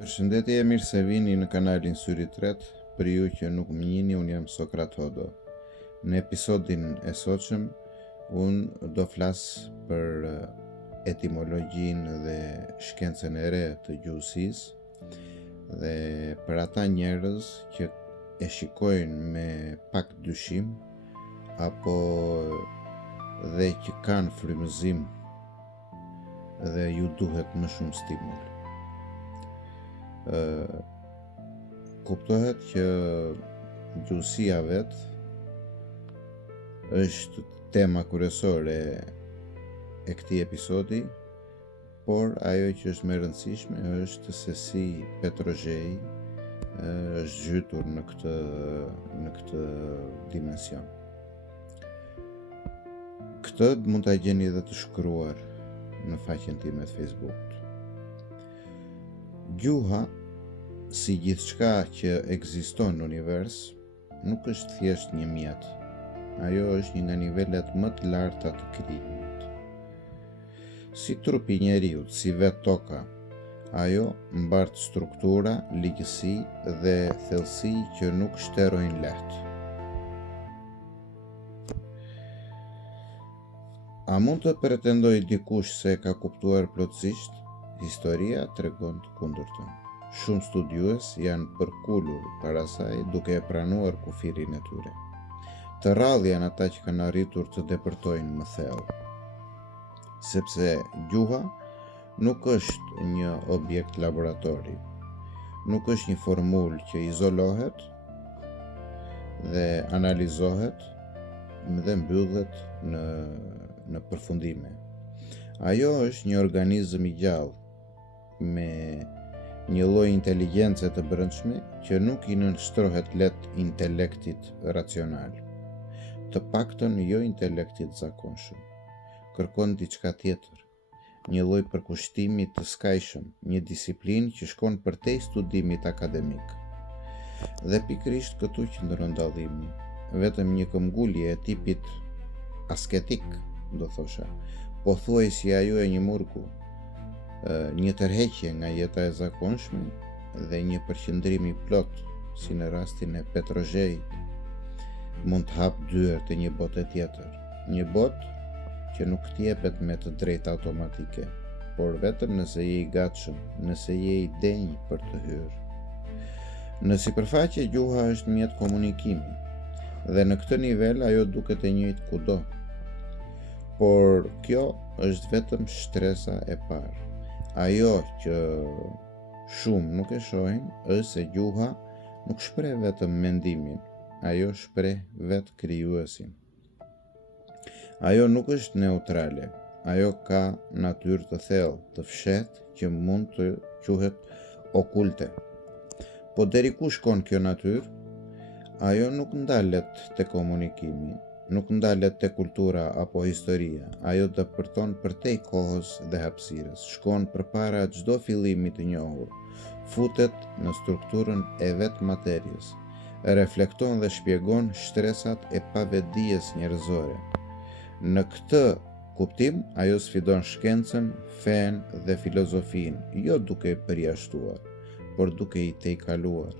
Përshëndetje e mirë se vini në kanalin Syri Tret. Për ju që nuk më njihni, unë jam Sokrat Hodo. Në episodin e sotshëm, unë do flas për etimologjinë dhe shkencën e re të gjuhësisë dhe për ata njerëz që e shikojnë me pak dyshim apo dhe që kanë frymëzim dhe ju duhet më shumë stimull. Kuptohet që gjuhësia vet është tema kryesore e këtij episodi, por ajo që është më e rëndësishme është se si Petrozhei është zhytur në këtë dimension. Këtë mund ta gjeni edhe të shkruar në faqen time të Facebook. Gjuha, si gjithçka që ekziston në univers, nuk është thjesht një mjet. Ajo është një nga nivelet më të larta të krijimit. Si trupi i njeriut, si vetë toka, ajo mbart struktura, ligjësi dhe thellësi që nuk shterojnë lehtë. A mund të pretendojë dikush se ka kuptuar plotësisht? Historia tregon të kundërtën. Shumë studiues janë përkulur para saj duke e pranuar kufirin e tyre. Të rrallë janë ata që kanë arritur të depërtojnë më thellë. Sepse gjuha nuk është një objekt laboratori. Nuk është një formulë që izolohet dhe analizohet dhe mbyllet në përfundime. Ajo është një organizëm i gjallë me një lloj inteligjencë të brendshme që nuk i nënshtrohet lehtë intelektit racional. Të paktën jo intelektit zakonshëm. Kërkon diçka tjetër, një lloj përkushtimi të skajshëm, një disiplinë që shkon përtej studimit akademik. Dhe pikërisht këtu qëndron dallimi. Vetëm një këmbgulje e tipit asketik, do thosha, pothuajse ajo e një murgu, një tërheqje nga jeta e zakonshme dhe një përqendrim i plot, si në rastin e Petrozheit, mund të hap dyert e një bote tjetër, një botë që nuk t'jepet me të drejtë automatike, por vetëm nëse je i gatshëm, nëse je i denj për të hyrë. Në sipërfaqe gjuha është mjet komunikimi, dhe në këtë nivel ajo duket e njëjtë kudo. Por kjo është vetëm shtresa e parë. Ajo që shumë nuk e shohin është se gjuha nuk shpreh vetëm mendimin, ajo shpreh vetë krijuesin. Ajo nuk është neutrale, ajo ka natyrë të thellë, të fshehtë që mund të quhet okulte. Po deri ku shkon kjo natyrë? Ajo nuk ndalet te komunikimi, nuk ndalet te kultura apo historia, ajo depërton përtej kohës dhe hapësirës, shkon përpara çdo fillimi të njohur, futet në strukturën e vetë materjes, reflekton dhe shpjegon shtresat e pavetdijes njerëzore. Në këtë kuptim, ajo sfidon shkencën, fenë dhe filozofinë, jo duke i përjashtuar, por duke i tejkaluar.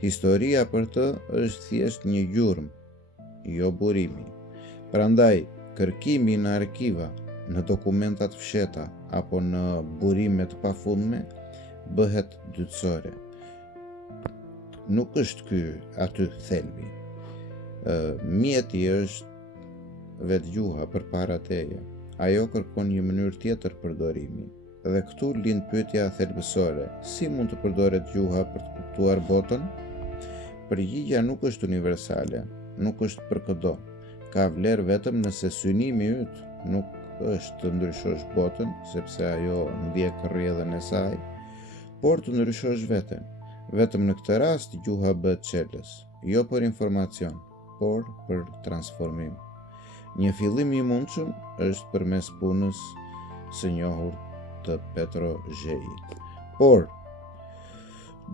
Historia për të është thjesht një gjurmë, jo burimi. Prandaj, kërkimi në arkiva, në dokumentat fsheta apo në burime të pafundme bëhet dytësore. Nuk është ky aty thelbi. Mjeti është vetë gjuha përpara teje. Ajo kërkon një mënyrë tjetër përdorimi. Dhe këtu lind pyetja thelbësore: si mund të përdoret gjuha për të kuptuar botën? Përgjigjja nuk është universale. Nuk është për çdo. Ka vlerë vetëm nëse synimi yt nuk është të ndryshosh botën, sepse ajo ndjek rrjedhën e saj, por të ndryshosh veten. Vetëm në këtë rast gjuha bëhet çelës, jo për informacion, por për transformim. Një fillim i mundshëm është përmes punës së njohur të Petrozheit. Por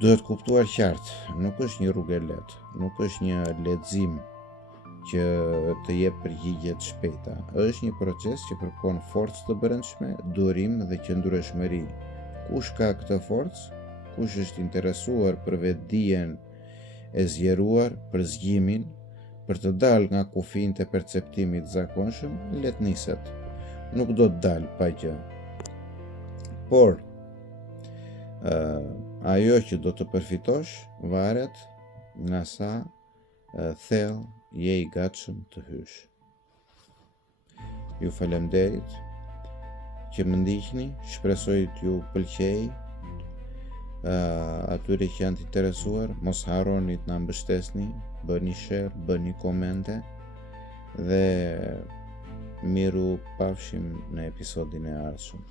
duhet kuptuar qartë, nuk është një rrugë e lehtë, nuk është një lexim që të jep përgjigje të shpejta. Është një proces që kërkon forcë të brendshme, durim dhe qëndrueshmëri. Kush ka këtë forcë? dikush është interesuar për vetdijen e zgjeruar për zgjimin, për të dalë nga kufijtë e perceptimit zakonshëm, le të niset. Nuk do të dalë pa gjë. Por ajo që do të përfitosh varet nga sa thellë je i gatshëm të hysh. Ju faleminderit që më ndiqni, shpresoj t'ju pëlqej. Atyre që janë të interesuar, mos harroni të na mbështesni, bëni share, bëni komente dhe miru pafshim në episodin e ardhshëm.